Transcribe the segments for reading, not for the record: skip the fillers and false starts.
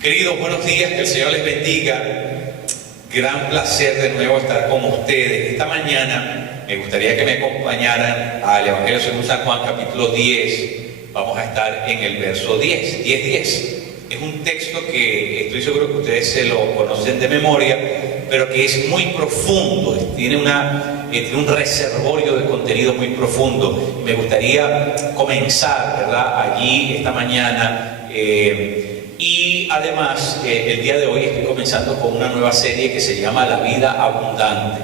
Queridos, buenos días, que el Señor les bendiga. Gran placer de nuevo estar con ustedes. Esta mañana me gustaría que me acompañaran al Evangelio según San Juan, capítulo 10. Vamos a estar en el verso 10. Es un texto que estoy seguro que ustedes se lo conocen de memoria, pero que es muy profundo, tiene un reservorio de contenido muy profundo. Me gustaría comenzar, ¿verdad?, allí esta mañana. Y además, el día de hoy estoy comenzando con una nueva serie que se llama La Vida Abundante.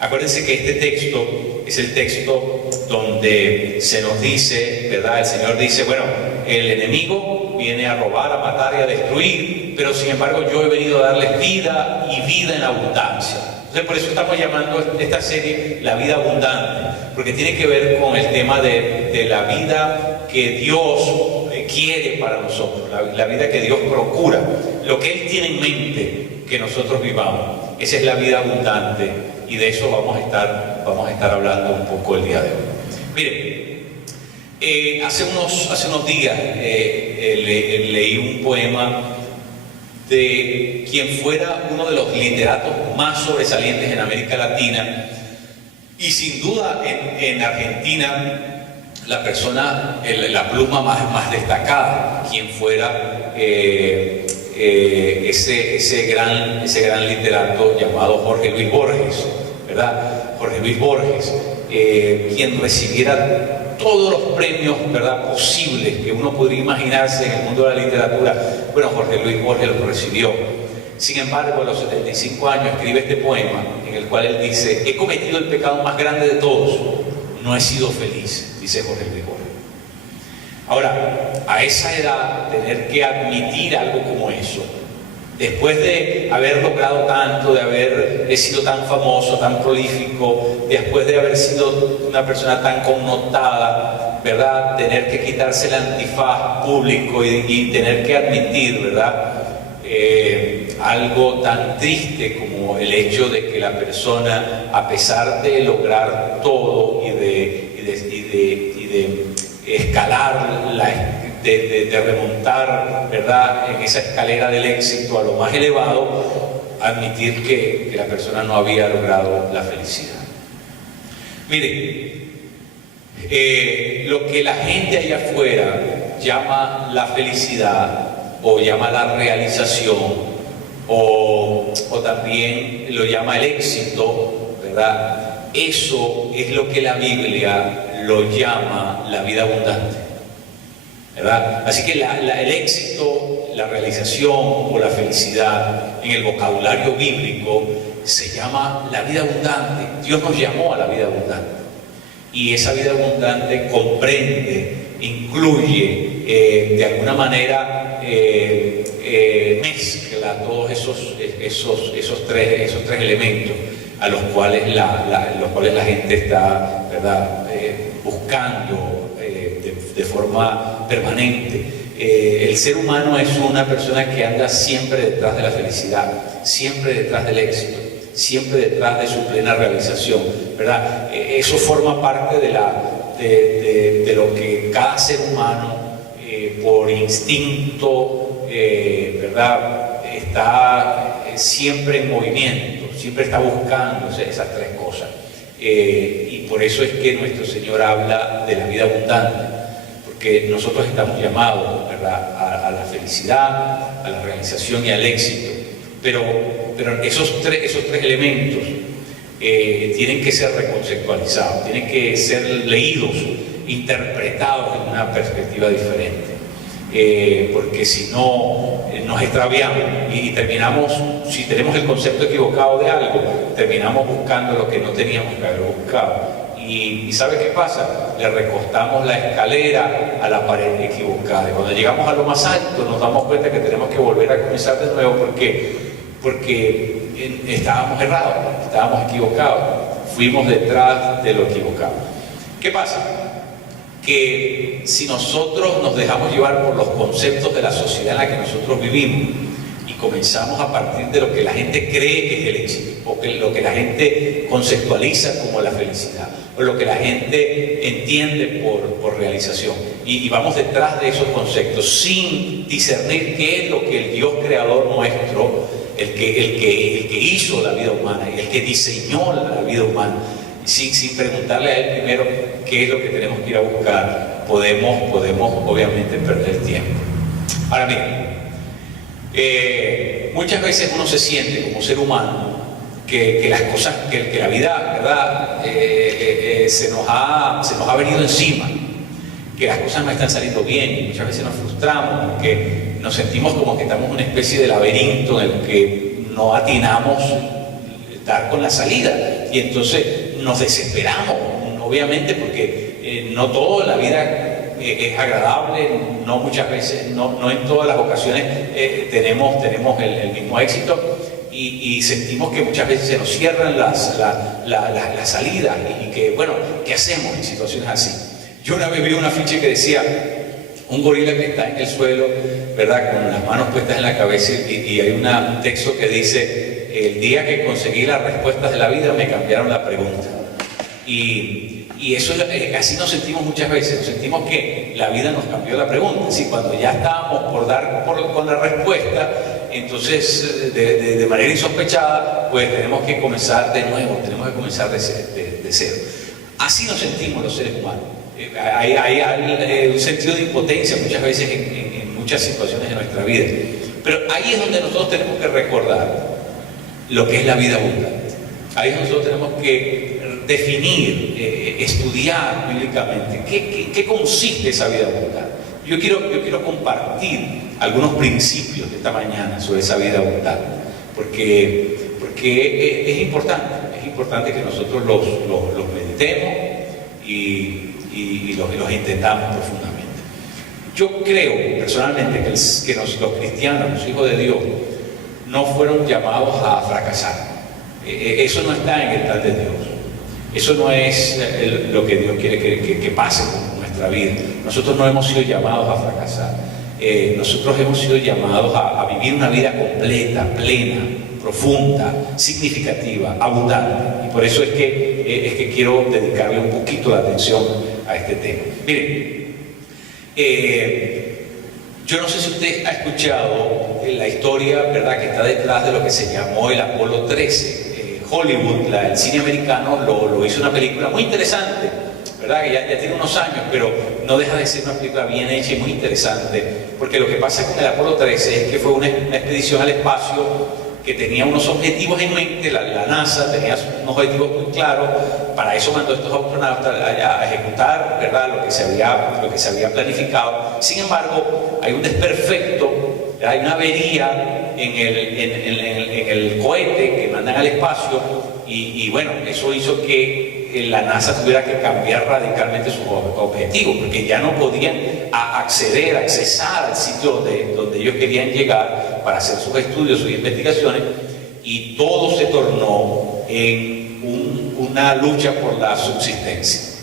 Acuérdense que este texto es el texto donde se nos dice, ¿verdad? El Señor dice, bueno, el enemigo viene a robar, a matar y a destruir, pero sin embargo yo he venido a darles vida y vida en abundancia. Entonces por eso estamos llamando esta serie La Vida Abundante, porque tiene que ver con el tema de la vida que Dios quiere para nosotros, la vida que Dios procura, lo que Él tiene en mente que nosotros vivamos. Esa es la vida abundante y de eso vamos a estar hablando un poco el día de hoy. Miren, hace unos días leí un poema de quien fuera uno de los literatos más sobresalientes en América Latina y sin duda en Argentina la persona, la pluma más destacada, quien fuera ese gran literato llamado Jorge Luis Borges, ¿verdad? Jorge Luis Borges, quien recibiera todos los premios, ¿verdad?, posibles que uno podría imaginarse en el mundo de la literatura. Bueno, Jorge Luis Borges los recibió. Sin embargo, a los 75 años escribe este poema en el cual él dice: he cometido el pecado más grande de todos, no he sido feliz, dice Jorge Luis Borges. Ahora, a esa edad, tener que admitir algo como eso, después de haber logrado tanto, de haber sido tan famoso, tan prolífico, después de haber sido una persona tan connotada, ¿verdad?, tener que quitarse el antifaz público y tener que admitir, ¿verdad?, algo tan triste como el hecho de que la persona, a pesar de lograr todo y de escalar, de remontar, ¿verdad?, en esa escalera del éxito a lo más elevado, admitir que la persona no había logrado la felicidad. Miren, lo que la gente allá afuera llama la felicidad o llama la realización o también lo llama el éxito, ¿verdad? Eso es lo que la Biblia lo llama la vida abundante, ¿verdad? Así que el éxito, la realización o la felicidad en el vocabulario bíblico se llama la vida abundante. Dios nos llamó a la vida abundante y esa vida abundante comprende, incluye, de alguna manera mezcla todos esos tres elementos a los cuales la gente está, ¿verdad?, buscando de forma permanente. El ser humano es una persona que anda siempre detrás de la felicidad, siempre detrás del éxito, siempre detrás de su plena realización, ¿verdad? Eso forma parte de lo que cada ser humano por instinto, ¿verdad?, está siempre en movimiento, siempre está buscando esas tres cosas. Y por eso es que nuestro Señor habla de la vida abundante, porque nosotros estamos llamados, ¿verdad?, a la felicidad, a la realización y al éxito, pero esos tres elementos tienen que ser reconceptualizados, tienen que ser leídos, interpretados en una perspectiva diferente, porque si no nos extraviamos y terminamos, si tenemos el concepto equivocado de algo, terminamos buscando lo que no teníamos que haber buscado. Y ¿sabe qué pasa? Le recostamos la escalera a la pared equivocada. Y cuando llegamos a lo más alto nos damos cuenta que tenemos que volver a comenzar de nuevo porque estábamos errados, estábamos equivocados, fuimos detrás de lo equivocado. ¿Qué pasa? Que si nosotros nos dejamos llevar por los conceptos de la sociedad en la que nosotros vivimos y comenzamos a partir de lo que la gente cree que es el éxito, o lo que la gente conceptualiza como la felicidad, o lo que la gente entiende por realización, y vamos detrás de esos conceptos sin discernir qué es lo que el Dios creador nuestro, el que hizo la vida humana, el que diseñó la vida humana, sin preguntarle a Él primero qué es lo que tenemos que ir a buscar, podemos obviamente perder tiempo. Ahora bien, muchas veces uno se siente como ser humano que las cosas, que la vida, ¿verdad? Se nos ha venido encima, que las cosas no están saliendo bien, y muchas veces nos frustramos porque nos sentimos como que estamos en una especie de laberinto en el que no atinamos dar con la salida, y entonces nos desesperamos, obviamente, porque no toda la vida es agradable, no muchas veces, no en todas las ocasiones tenemos el mismo éxito, y sentimos que muchas veces se nos cierran las salidas, y que, bueno, ¿qué hacemos en situaciones así? Yo una vez vi un afiche que decía un gorila que está en el suelo, ¿verdad?, con las manos puestas en la cabeza, y hay un texto que dice: el día que conseguí las respuestas de la vida me cambiaron la pregunta. Y eso así nos sentimos muchas veces, nos sentimos que la vida nos cambió la pregunta. Así, cuando ya estábamos por dar con la respuesta, entonces de manera insospechada, pues tenemos que comenzar de nuevo, tenemos que comenzar de cero. Así nos sentimos los seres humanos. Hay un sentido de impotencia muchas veces en muchas situaciones de nuestra vida. Pero ahí es donde nosotros tenemos que recordar lo que es la vida abundante. Ahí es donde nosotros tenemos que definir, estudiar bíblicamente qué consiste esa vida abundante. Yo quiero compartir algunos principios esta mañana sobre esa vida abundante, porque es importante que nosotros los meditemos y los entendamos profundamente. Yo creo personalmente que los cristianos, los hijos de Dios, no fueron llamados a fracasar. Eso no está en el plan de Dios. Eso no es lo que Dios quiere que pase con nuestra vida. Nosotros no hemos sido llamados a fracasar. Nosotros hemos sido llamados a vivir una vida completa, plena, profunda, significativa, abundante. Y por eso es que quiero dedicarle un poquito la atención a este tema. Miren, yo no sé si usted ha escuchado la historia, ¿verdad?, que está detrás de lo que se llamó el Apolo 13. Hollywood, el cine americano, lo hizo una película muy interesante, ¿verdad?, que ya tiene unos años, pero no deja de ser una película bien hecha y muy interesante, porque lo que pasa con el Apolo 13 es que fue una expedición al espacio que tenía unos objetivos en mente. La NASA tenía unos objetivos muy claros. Para eso mandó estos astronautas a ejecutar, ¿verdad?, lo que se había planificado. Sin embargo, hay un desperfecto, hay una avería en el cohete que mandan al espacio, y bueno, eso hizo que la NASA tuviera que cambiar radicalmente sus objetivos, porque ya no podían accesar al sitio donde ellos querían llegar para hacer sus estudios, sus investigaciones, y todo se tornó en una lucha por la subsistencia,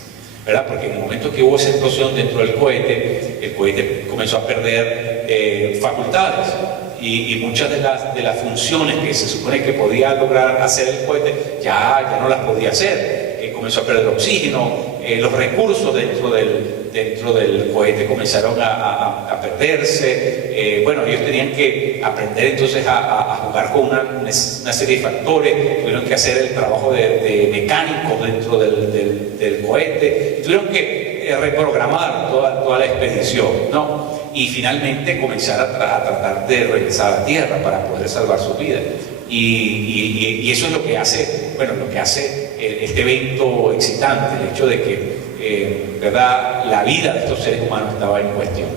¿verdad? Porque en el momento que hubo esa explosión dentro del cohete, el cohete comenzó a perder facultades, y muchas de las funciones que se supone que podía lograr hacer el cohete ya no las podía hacer. Comenzó a perder oxígeno, los recursos dentro del cohete comenzaron a perderse. Bueno, ellos tenían que aprender entonces a jugar con una serie de factores, tuvieron que hacer el trabajo de mecánicos dentro del cohete, y tuvieron que reprogramar toda la expedición, ¿no? Y finalmente comenzar a tratar de regresar a la Tierra para poder salvar su vida. Y eso es lo que hace este evento excitante, el hecho de que ¿verdad?, la vida de estos seres humanos estaba en cuestión.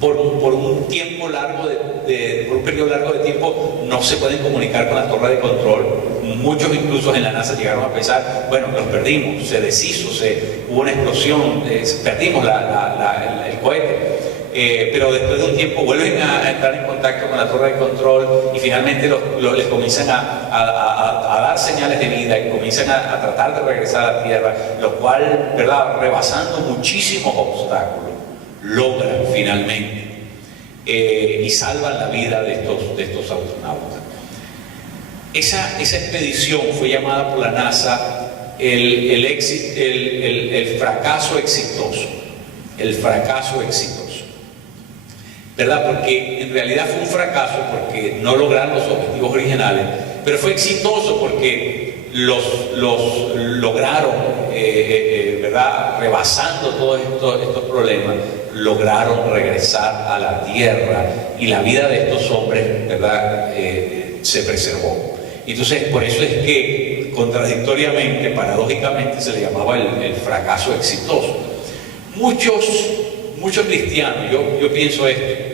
Por un tiempo largo por un periodo largo de tiempo no se pueden comunicar con la torre de control. Muchos incluso en la NASA llegaron a pensar, bueno, los perdimos, se deshizo, hubo una explosión, perdimos el cohete. Pero después de un tiempo vuelven a entrar en contacto con la torre de control, y finalmente les comienzan a dar señales de vida, y comienzan a tratar de regresar a la Tierra, lo cual, ¿verdad?, rebasando muchísimos obstáculos, logran finalmente y salvan la vida de estos astronautas. Esa expedición fue llamada por la NASA el fracaso exitoso. el fracaso exitoso. ¿Verdad? Porque en realidad fue un fracaso porque no lograron los objetivos originales, pero fue exitoso porque los lograron, ¿verdad? Rebasando todos estos problemas, lograron regresar a la tierra y la vida de estos hombres, ¿verdad? Se preservó. Entonces, por eso es que contradictoriamente, paradójicamente, se le llamaba el fracaso exitoso. Muchos cristianos, yo pienso esto,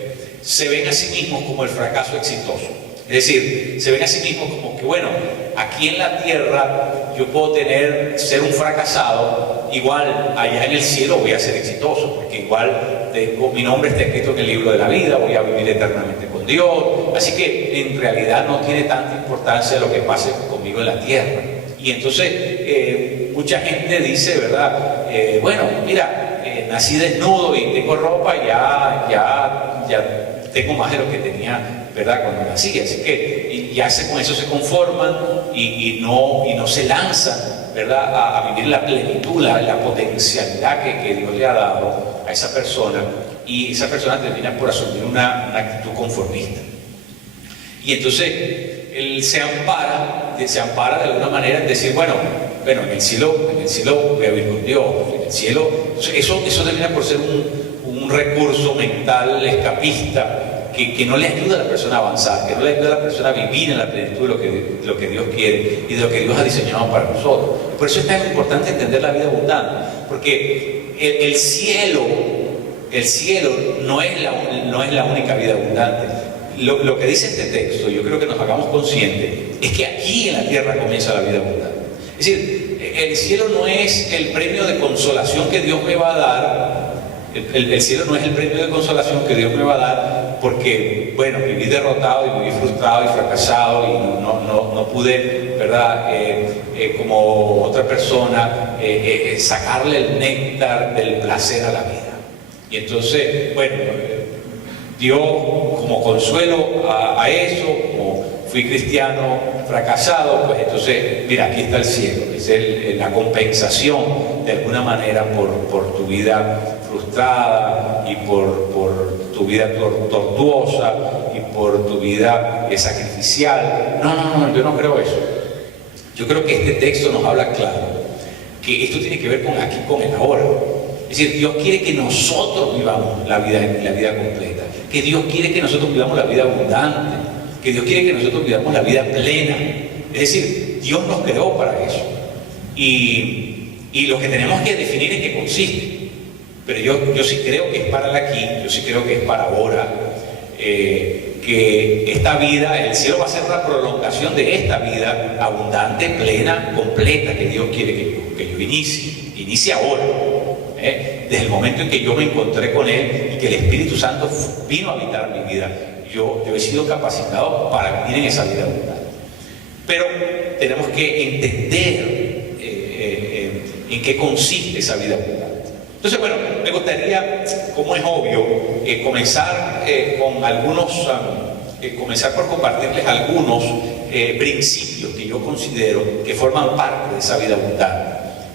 se ven a sí mismos como el fracaso exitoso. Es decir, se ven a sí mismos como que, bueno, aquí en la tierra yo puedo ser un fracasado, igual allá en el cielo voy a ser exitoso, porque igual mi nombre está escrito en el libro de la vida, voy a vivir eternamente con Dios, así que en realidad no tiene tanta importancia lo que pase conmigo en la tierra. Y entonces mucha gente dice, ¿verdad? Bueno, mira, nací desnudo y tengo ropa, ya tengo más de lo que tenía, ¿verdad? Cuando nací, así que ya con eso se conforman y no se lanzan, ¿verdad? A vivir la plenitud, la potencialidad que Dios le ha dado a esa persona, y esa persona termina por asumir una actitud conformista. Y entonces él se ampara de alguna manera en decir, bueno, en el cielo voy a vivir con Dios, en el cielo, eso termina por ser un recurso mental escapista que no le ayuda a la persona a avanzar, que no le ayuda a la persona a vivir en la plenitud de lo que Dios quiere y de lo que Dios ha diseñado para nosotros. Por eso es tan importante entender la vida abundante, porque el cielo no es la única vida abundante. Lo que dice este texto, yo creo que nos hagamos conscientes, es que aquí en la tierra comienza la vida abundante. Es decir, el cielo no es el premio de consolación que Dios me va a dar. El cielo no es el premio de consolación que Dios me va a dar porque, bueno, viví derrotado y viví frustrado y fracasado y no pude, ¿verdad? Como otra persona, sacarle el néctar del placer a la vida. Y entonces, bueno, Dios como consuelo a eso, como fui cristiano fracasado, pues entonces, mira, aquí está el cielo, es la compensación de alguna manera por tu vida frustrada y por tu vida tortuosa y por tu vida sacrificial. No, yo no creo eso. Yo creo que este texto nos habla claro que esto tiene que ver con aquí, con el ahora. Es decir, Dios quiere que nosotros vivamos la vida completa, que Dios quiere que nosotros vivamos la vida abundante, que Dios quiere que nosotros vivamos la vida plena. Es decir, Dios nos creó para eso. Y lo que tenemos que definir es qué consiste. Pero yo sí creo que es para el aquí, yo sí creo que es para ahora, que esta vida, el cielo va a ser la prolongación de esta vida abundante, plena, completa, que Dios quiere que yo inicie ahora. Desde el momento en que yo me encontré con Él y que el Espíritu Santo vino a habitar mi vida, yo he sido capacitado para vivir en esa vida abundante. Pero tenemos que entender en qué consiste esa vida abundante. Entonces, bueno, me gustaría, como es obvio, comenzar por compartirles algunos principios que yo considero que forman parte de esa vida abundante.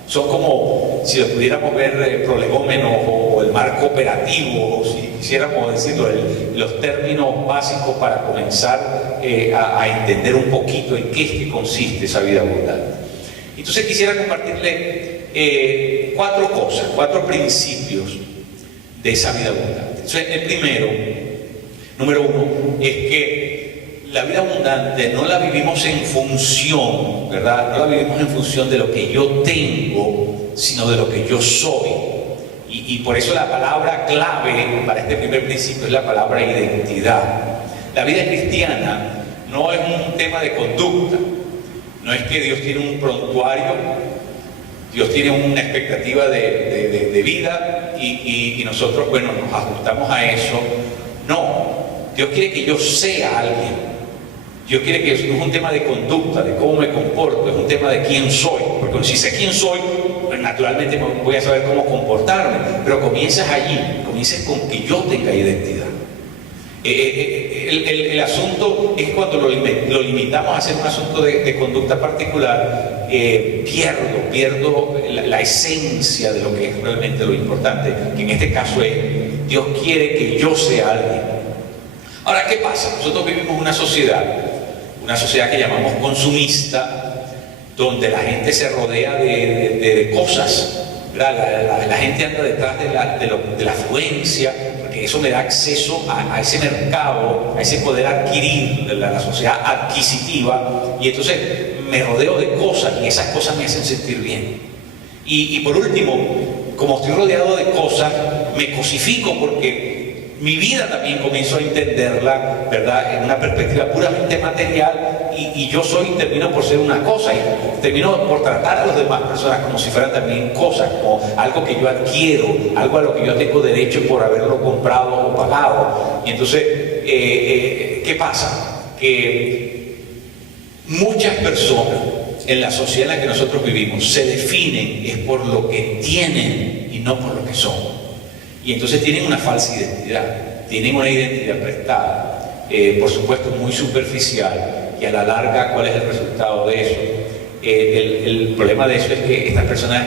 Son como, si lo pudiéramos ver, prolegómenos o el marco operativo, o si quisiéramos decirlo, los términos básicos para comenzar a entender un poquito en qué es que consiste esa vida abundante. Entonces quisiera compartirle cuatro principios de esa vida abundante. Entonces, el primero, número uno, es que la vida abundante no la vivimos en función, ¿verdad? No la vivimos en función de lo que yo tengo, sino de lo que yo soy. Y por eso la palabra clave para este primer principio es la palabra identidad. La vida cristiana no es un tema de conducta. No es que Dios tiene un prontuario, Dios tiene una expectativa de vida y nosotros, bueno, nos ajustamos a eso. No, Dios quiere que yo sea alguien. Dios quiere que eso no es un tema de conducta, de cómo me comporto, es un tema de quién soy. Porque si sé quién soy, pues naturalmente voy a saber cómo comportarme. Pero comienzas allí, comienzas con que yo tenga identidad. El asunto es que cuando lo limitamos a hacer un asunto de conducta particular, pierdo la esencia de lo que es realmente lo importante, que en este caso es: Dios quiere que yo sea alguien. Ahora, ¿qué pasa? Nosotros vivimos una sociedad que llamamos consumista, donde la gente se rodea de cosas, ¿verdad? La gente anda detrás de la afluencia, porque eso me da acceso a ese mercado, a ese poder adquirir, la sociedad adquisitiva, y entonces me rodeo de cosas y esas cosas me hacen sentir bien. Y por último, como estoy rodeado de cosas, me cosifico porque mi vida también comienzo a entenderla, ¿verdad?, en una perspectiva puramente material, y yo termino por ser una cosa, y termino por tratar a las demás personas como si fueran también cosas, como algo que yo adquiero, algo a lo que yo tengo derecho por haberlo comprado o pagado. Y entonces, ¿qué pasa? Que muchas personas en la sociedad en la que nosotros vivimos se definen es por lo que tienen y no por lo que son. Y entonces tienen una falsa identidad, tienen una identidad prestada, por supuesto muy superficial, y a la larga, ¿cuál es el resultado de eso? El problema de eso es que estas personas,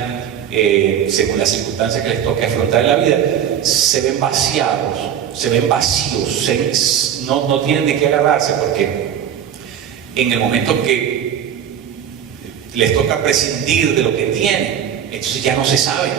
según las circunstancias que les toque afrontar en la vida, se ven vaciados, se ven vacíos, no tienen de qué agarrarse, porque en el momento que les toca prescindir de lo que tienen, entonces ya no se saben,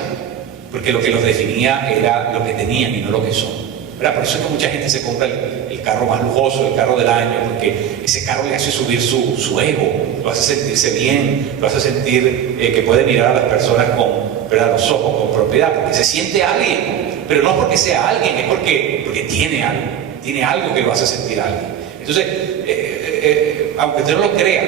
porque lo que los definía era lo que tenían y no lo que son, ¿verdad? Por eso es que mucha gente se compra el carro más lujoso, el carro del año, porque ese carro le hace subir su ego, lo hace sentirse bien, lo hace sentir que puede mirar a las personas con, ¿verdad?, los ojos, con propiedad, porque se siente alguien, pero no porque sea alguien, es porque tiene algo que lo hace sentir alguien. Entonces, aunque usted no lo crea,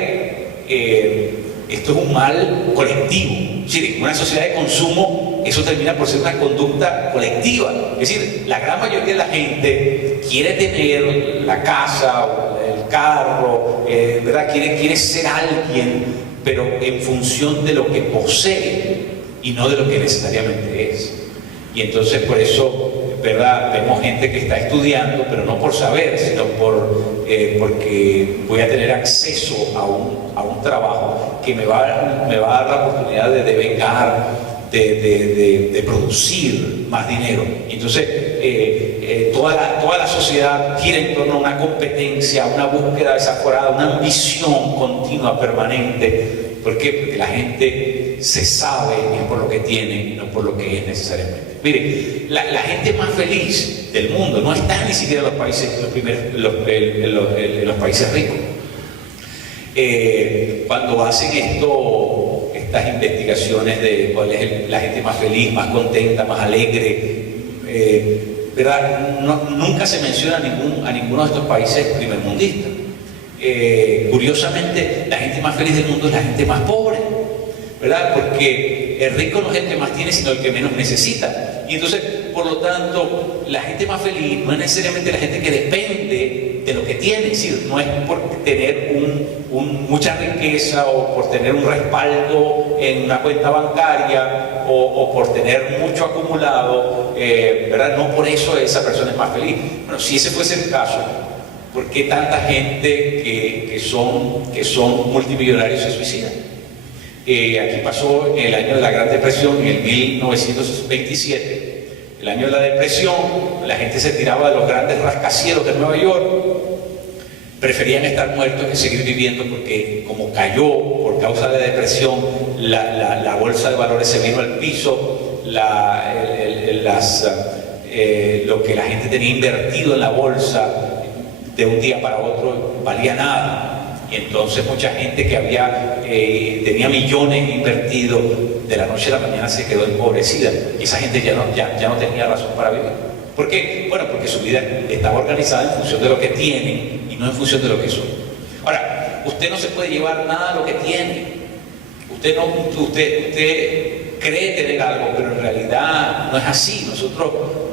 esto es un mal colectivo. Es decir, en una sociedad de consumo, eso termina por ser una conducta colectiva. Es decir, la gran mayoría de la gente quiere tener la casa, el carro, ¿verdad? Quiere ser alguien, pero en función de lo que posee y no de lo que necesariamente es. Y entonces por eso, ¿verdad?, vemos gente que está estudiando, pero no por saber, sino porque voy a tener acceso a un trabajo que me va a dar la oportunidad de devengar, de producir más dinero. Y entonces toda la sociedad gira en torno a una competencia, una búsqueda desaforada, una ambición continua, permanente. ¿Por qué? Porque la gente se sabe es por lo que tiene y no por lo que es necesariamente. Mire, la gente más feliz del mundo no está ni siquiera en los países, los países ricos. Cuando hacen estas investigaciones de cuál es la gente más feliz, más contenta, más alegre, ¿verdad?, nunca se menciona a ninguno de estos países primermundistas. Curiosamente, la gente más feliz del mundo es la gente más pobre, ¿verdad? Porque el rico no es el que más tiene, sino el que menos necesita. Y entonces, por lo tanto, la gente más feliz no es necesariamente la gente que depende de lo que tiene. Es decir, no es por tener mucha riqueza o por tener un respaldo en una cuenta bancaria o por tener mucho acumulado, ¿verdad? No por eso esa persona es más feliz. Bueno, si ese fuese el caso, ¿por qué tanta gente que son multimillonarios se suicidan? Aquí pasó el año de la Gran Depresión, en el 1927, el año de la depresión. La gente se tiraba de los grandes rascacielos de Nueva York, preferían estar muertos que seguir viviendo, porque como cayó por causa de la depresión, la bolsa de valores se vino al piso, lo que la gente tenía invertido en la bolsa de un día para otro valía nada. Y entonces mucha gente que tenía millones invertidos, de la noche a la mañana se quedó empobrecida, y esa gente ya no tenía razón para vivir. ¿Por qué? Bueno, porque su vida estaba organizada en función de lo que tienen y no en función de lo que son. Ahora, usted no se puede llevar nada a lo que tiene. Usted cree tener algo, pero en realidad no es así.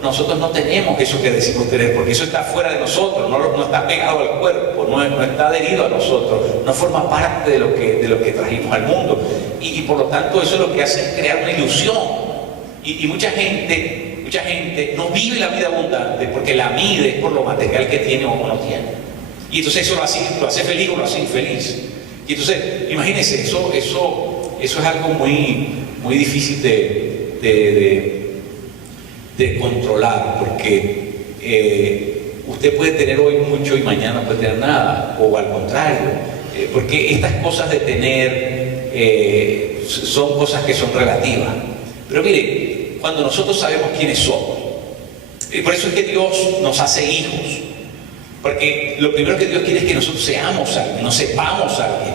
Nosotros no tenemos eso que decimos tener, porque eso está fuera de nosotros, no está pegado al cuerpo, no está adherido a nosotros, no forma parte de lo que trajimos al mundo. Y por lo tanto eso lo que hace es crear una ilusión. Y mucha gente mucha gente no vive la vida abundante porque la mide por lo material que tiene o no tiene. Y entonces eso lo hace feliz o lo hace infeliz. Y entonces, imagínense, eso es algo muy difícil de controlar, porque usted puede tener hoy mucho y mañana no puede tener nada, o al contrario, porque estas cosas de tener son cosas que son relativas. Pero mire, cuando nosotros sabemos quiénes somos, por eso es que Dios nos hace hijos, porque lo primero que Dios quiere es que nosotros seamos alguien, nos sepamos alguien.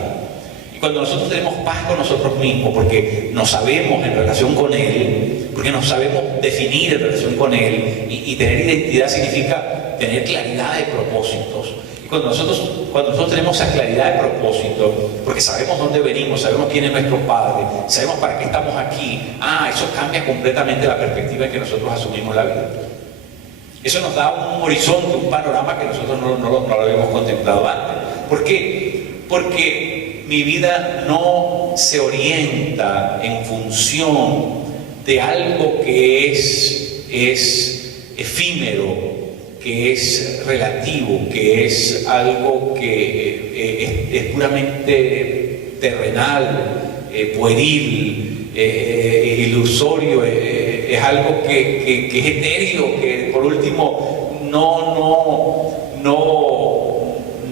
Y cuando nosotros tenemos paz con nosotros mismos, porque nos sabemos en relación con Él, porque nos sabemos definir en relación con Él, y tener identidad significa tener claridad de propósitos. Y cuando nosotros tenemos esa claridad de propósito, porque sabemos dónde venimos, sabemos quién es nuestro Padre, sabemos para qué estamos aquí, eso cambia completamente la perspectiva en que nosotros asumimos la vida. Eso nos da un horizonte, un panorama que nosotros no lo habíamos contemplado antes. ¿Por qué? Porque mi vida no se orienta en función de algo que es efímero, que es relativo, que es algo que es puramente terrenal, pueril, ilusorio, es algo que es etéreo, que por último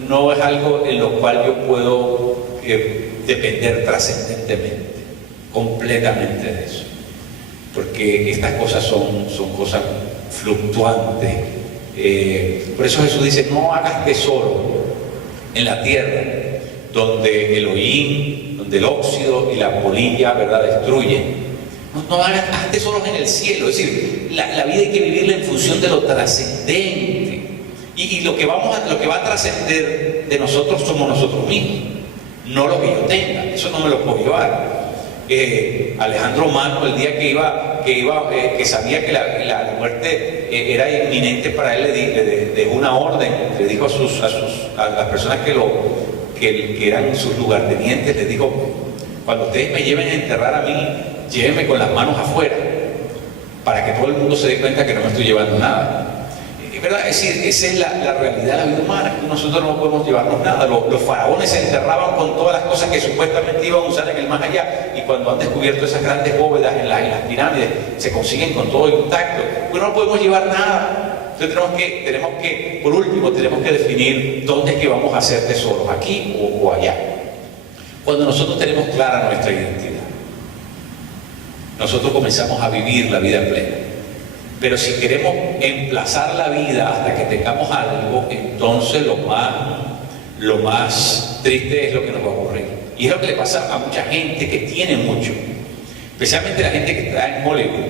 no es algo en lo cual yo puedo depender trascendentemente, completamente de eso. Porque estas cosas son cosas fluctuantes. Por eso Jesús dice, no hagas tesoro en la tierra, donde el hollín, donde el óxido y la polilla, ¿verdad?, destruyen. No hagas tesoros en el cielo. Es decir, la vida hay que vivirla en función de lo trascendente. Y lo que va a trascender de nosotros somos nosotros mismos, no lo que yo tenga. Eso no me lo puedo llevar. Alejandro Magno, el día que sabía que la muerte era inminente para él, le dejó una orden, le dijo a las personas que eran sus lugartenientes, les dijo: cuando ustedes me lleven a enterrar a mí, llévenme con las manos afuera, para que todo el mundo se dé cuenta que no me estoy llevando nada. ¿Verdad? Es decir, esa es la realidad de la vida humana, que nosotros no podemos llevarnos nada. Los faraones se enterraban con todas las cosas que supuestamente iban a usar en el más allá, y cuando han descubierto esas grandes bóvedas en las pirámides, se consiguen con todo intacto. Pero no podemos llevar nada. Entonces tenemos que, por último, tenemos que definir dónde es que vamos a hacer tesoros, aquí o allá. Cuando nosotros tenemos clara nuestra identidad, nosotros comenzamos a vivir la vida plena. Pero si queremos emplazar la vida hasta que tengamos algo, entonces lo más triste es lo que nos va a ocurrir. Y es lo que le pasa a mucha gente que tiene mucho, especialmente la gente que está en Hollywood,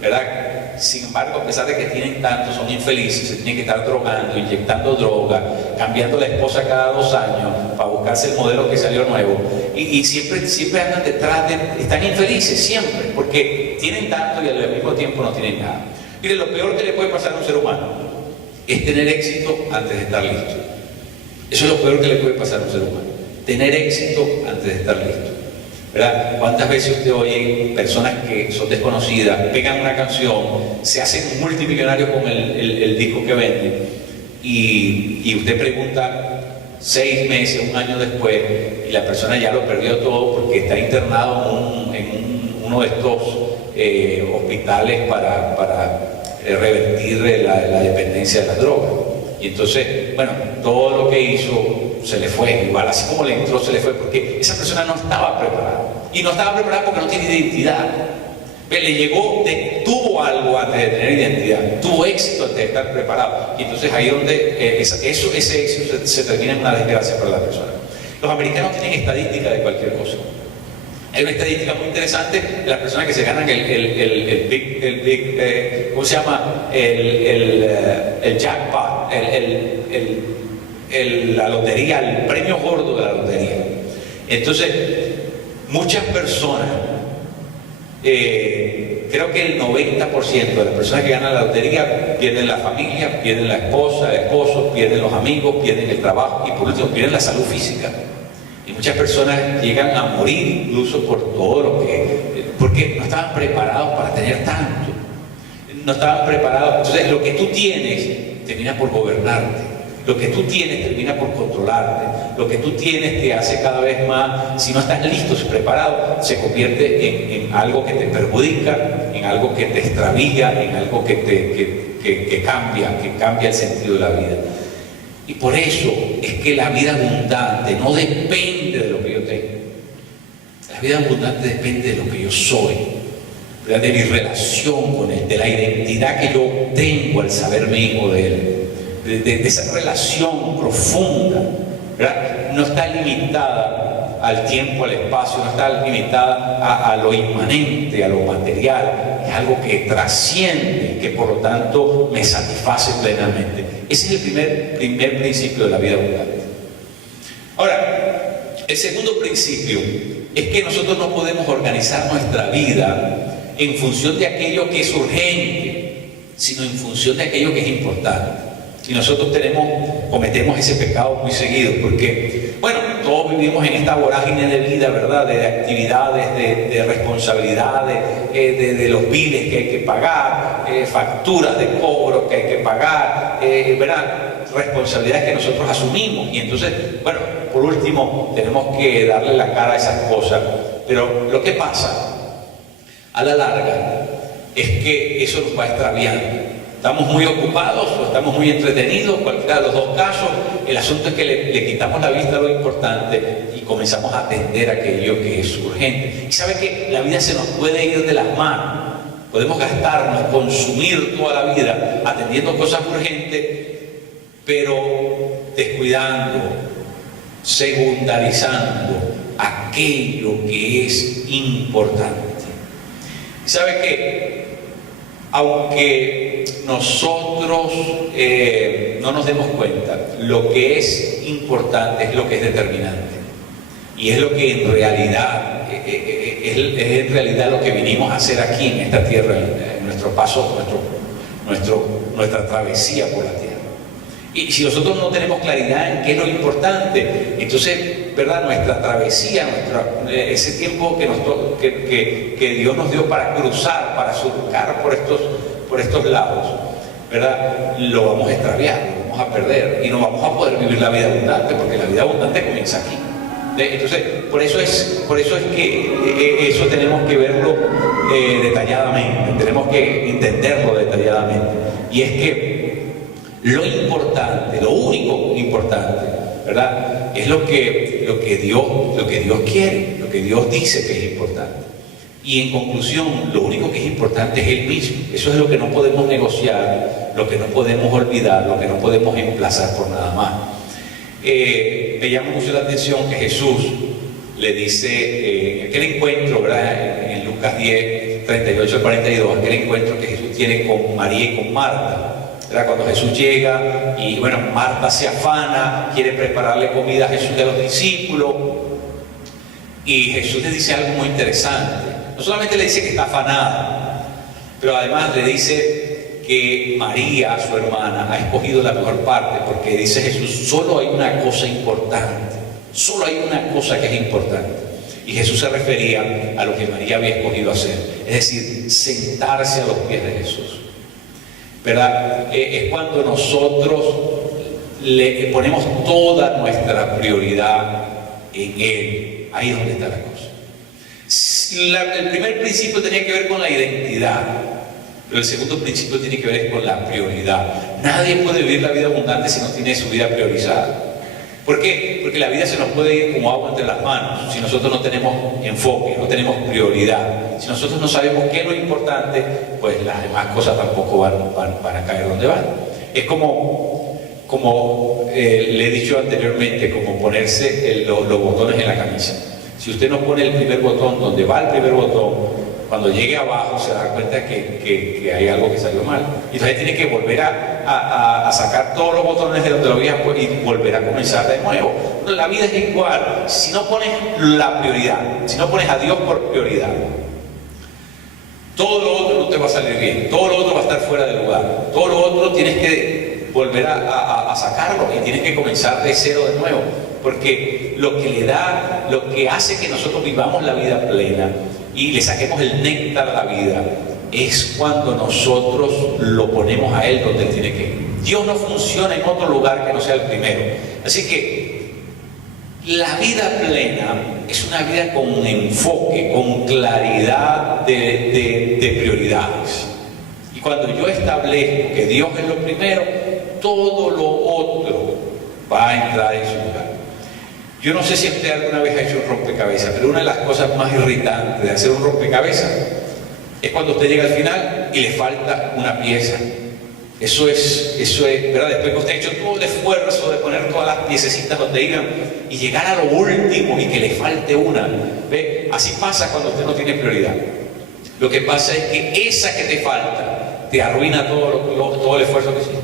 ¿verdad? Sin embargo, a pesar de que tienen tanto, son infelices, se tienen que estar drogando, inyectando droga, cambiando la esposa cada 2 años para buscarse el modelo que salió nuevo. Y siempre andan detrás están infelices, siempre, porque tienen tanto y al mismo tiempo no tienen nada. Mire, lo peor que le puede pasar a un ser humano es tener éxito antes de estar listo. Eso es lo peor que le puede pasar a un ser humano, tener éxito antes de estar listo, ¿verdad? ¿Cuántas veces usted oye personas que son desconocidas, pegan una canción, se hacen multimillonarios con el disco que venden, y usted pregunta 6 meses, 1 año después, y la persona ya lo perdió todo porque está internado en uno de estos hospitales para revertir la dependencia de la droga? Y entonces, bueno, todo lo que hizo se le fue, igual, así como le entró se le fue, porque esa persona no estaba preparada. Y no estaba preparada porque no tiene identidad. Le llegó, tuvo algo antes de tener identidad, tuvo éxito antes de estar preparado. Y entonces ahí donde ese éxito se termina en una desgracia para la persona. Los americanos tienen estadísticas de cualquier cosa. Hay una estadística muy interesante de las personas que se ganan ¿cómo se llama? El jackpot, la lotería, el premio gordo de la lotería. Entonces, muchas personas, creo que el 90% de las personas que ganan la lotería pierden la familia, pierden la esposa, el esposo, pierden los amigos, pierden el trabajo y por último pierden la salud física. Y muchas personas llegan a morir incluso por todo porque no estaban preparados para tener tanto. no estaban preparados. Entonces lo que tú tienes termina por gobernarte. Lo que tú tienes termina por controlarte. Lo que tú tienes te hace cada vez más, si no estás listo, preparado, se convierte en algo que te perjudica, en algo que te extravía, en algo que cambia el sentido de la vida. Y por eso es que la vida abundante no depende de lo que yo tengo. La vida abundante depende de lo que yo soy, ¿verdad? De mi relación con Él, de la identidad que yo tengo al saberme hijo de Él. De esa relación profunda, ¿verdad? No está limitada al tiempo, al espacio, no está limitada a lo inmanente, a lo material. Es algo que trasciende, que por lo tanto me satisface plenamente. Ese es el primer principio de la vida abundante. Ahora, el segundo principio es que nosotros no podemos organizar nuestra vida en función de aquello que es urgente, sino en función de aquello que es importante. Y nosotros cometemos ese pecado muy seguido, porque, bueno, todos vivimos en esta vorágine de vida, ¿verdad? De actividades, de responsabilidades, de los biles que hay que pagar, facturas de cobro que hay que pagar, ¿verdad? Responsabilidades que nosotros asumimos. Y entonces, bueno, por último, tenemos que darle la cara a esas cosas. Pero lo que pasa, a la larga, es que eso nos va extraviando. Estamos muy ocupados o estamos muy entretenidos, cualquiera de los dos casos. El asunto es que le quitamos la vista a lo importante y comenzamos a atender aquello que es urgente. Y sabe que la vida se nos puede ir de las manos. Podemos gastarnos, consumir toda la vida atendiendo cosas urgentes, pero descuidando, secundarizando aquello que es importante. ¿Y sabe qué? Aunque nosotros no nos demos cuenta, lo que es importante es lo que es determinante. Y es lo que en realidad, es en realidad lo que vinimos a hacer aquí en esta tierra, en nuestro paso, nuestra travesía por la tierra. Y si nosotros no tenemos claridad en qué es lo importante, entonces, ¿verdad? Nuestra travesía, ese tiempo que Dios nos dio para cruzar, para surcar por estos lados, ¿verdad? Lo vamos a extraviar, lo vamos a perder y no vamos a poder vivir la vida abundante, porque la vida abundante comienza aquí. Entonces, por eso es que eso tenemos que verlo detalladamente, tenemos que entenderlo detalladamente. Y es que lo importante, lo único importante, ¿verdad? Es lo que Dios quiere, lo que Dios dice que es importante. Y en conclusión, lo único que es importante es Él mismo. Eso es lo que no podemos negociar, lo que no podemos olvidar, lo que no podemos emplazar por nada más. Me llama mucho la atención que Jesús le dice, en aquel encuentro, ¿verdad? En Lucas 10, 38 al 42, aquel encuentro que Jesús tiene con María y con Marta. ¿Verdad? Cuando Jesús llega y, bueno, Marta se afana, quiere prepararle comida a Jesús y a los discípulos. Y Jesús le dice algo muy interesante. No solamente le dice que está afanada, pero además le dice que María, su hermana, ha escogido la mejor parte, porque dice Jesús, solo hay una cosa importante, solo hay una cosa que es importante. Y Jesús se refería a lo que María había escogido hacer, es decir, sentarse a los pies de Jesús. ¿Verdad? Es cuando nosotros le ponemos toda nuestra prioridad en Él. Ahí es donde está la cosa. El primer principio tenía que ver con la identidad, pero el segundo principio tiene que ver con la prioridad. Nadie puede vivir la vida abundante si no tiene su vida priorizada. ¿Por qué? Porque la vida se nos puede ir como agua entre las manos si nosotros no tenemos enfoque, no tenemos prioridad. Si nosotros no sabemos qué es lo importante, pues las demás cosas tampoco van a caer donde van. Es como le he dicho anteriormente, como ponerse los botones en la camisa. Si usted no pone el primer botón donde va el primer botón, cuando llegue abajo se da cuenta que hay algo que salió mal. Y entonces tiene que volver a sacar todos los botones de donde lo había puesto y volver a comenzar de nuevo. La vida es igual. Si no pones la prioridad, si no pones a Dios por prioridad, todo lo otro no te va a salir bien, todo lo otro va a estar fuera de lugar, todo lo otro tienes que volver a sacarlo y tienes que comenzar de cero de nuevo, porque lo que hace que nosotros vivamos la vida plena y le saquemos el néctar a la vida es cuando nosotros lo ponemos a Él donde Él tiene que ir. Dios no funciona en otro lugar que no sea el primero. Así que la vida plena es una vida con enfoque, con claridad de prioridades. Y cuando yo establezco que Dios es lo primero, todo lo otro va a entrar en su lugar. Yo no sé si usted alguna vez ha hecho un rompecabezas, pero una de las cosas más irritantes de hacer un rompecabezas es cuando usted llega al final y le falta una pieza. Eso es, ¿verdad? Después que usted ha hecho todo el esfuerzo de poner todas las piececitas donde iban y llegar a lo último y que le falte una. ¿Ve? Así pasa cuando usted no tiene prioridad. Lo que pasa es que esa que te falta te arruina todo el esfuerzo que hiciste.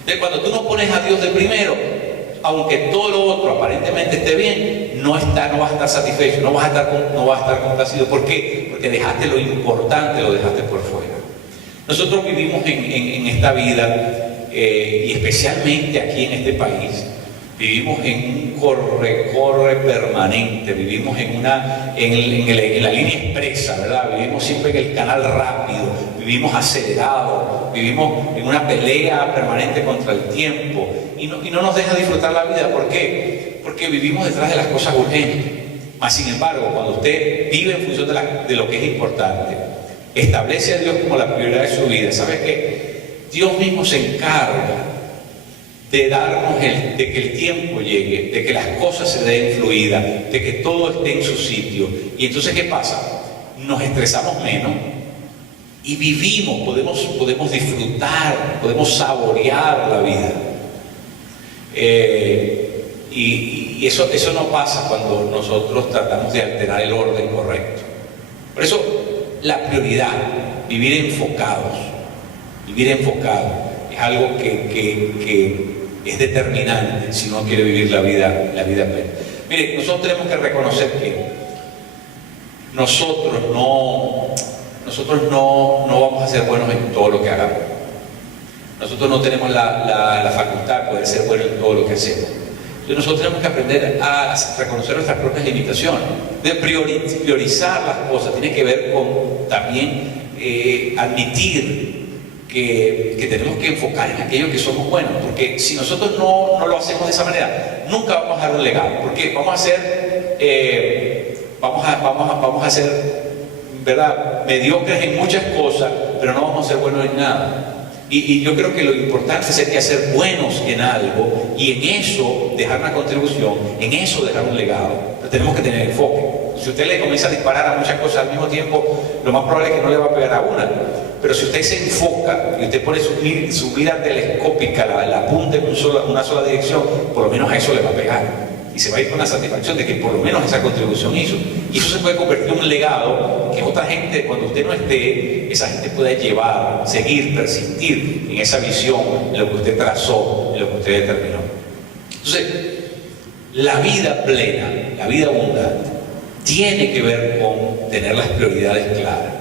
Entonces, cuando tú no pones a Dios de primero, aunque todo lo otro aparentemente esté bien, no vas a estar satisfecho, no vas a estar complacido. ¿Por qué? Porque dejaste lo importante, lo dejaste por fuera. Nosotros vivimos en esta vida, y especialmente aquí en este país, vivimos en un corre permanente, vivimos en la línea expresa, ¿verdad? Vivimos siempre en el canal rápido, vivimos acelerados, vivimos en una pelea permanente contra el tiempo y no nos deja disfrutar la vida. ¿Por qué? Porque vivimos detrás de las cosas urgentes. Mas, sin embargo, cuando usted vive en función de lo que es importante, establece a Dios como la prioridad de su vida, ¿sabe qué? Dios mismo se encarga de darnos de que el tiempo llegue, de que las cosas se den fluidas, de que todo esté en su sitio. Y entonces, ¿qué pasa? Nos estresamos menos y vivimos, podemos disfrutar, podemos saborear la vida. Y eso no pasa cuando nosotros tratamos de alterar el orden correcto. Por eso, la prioridad, vivir enfocados, es algo que es determinante si uno quiere vivir la vida plena. Mire, nosotros tenemos que reconocer que nosotros no vamos a ser buenos en todo lo que hagamos. Nosotros no tenemos la facultad de poder ser buenos en todo lo que hacemos. Entonces nosotros tenemos que aprender a reconocer nuestras propias limitaciones, de priorizar las cosas. Tiene que ver con también admitir que tenemos que enfocar en aquello que somos buenos, porque si nosotros no lo hacemos de esa manera, nunca vamos a dar un legado, porque vamos a ser, ¿verdad?, mediocres en muchas cosas, pero no vamos a ser buenos en nada. Y yo creo que lo importante sería ser buenos en algo y en eso dejar una contribución, en eso dejar un legado. Pero tenemos que tener enfoque. Si usted le comienza a disparar a muchas cosas al mismo tiempo, lo más probable es que no le va a pegar a una. Pero si usted se enfoca y usted pone su mira telescópica, la apunta en una sola dirección, por lo menos a eso le va a pegar. Y se va a ir con la satisfacción de que por lo menos esa contribución hizo. Y eso se puede convertir en un legado que otra gente, cuando usted no esté, esa gente puede llevar, seguir, persistir en esa visión, en lo que usted trazó, en lo que usted determinó. Entonces, la vida plena, la vida abundante, tiene que ver con tener las prioridades claras.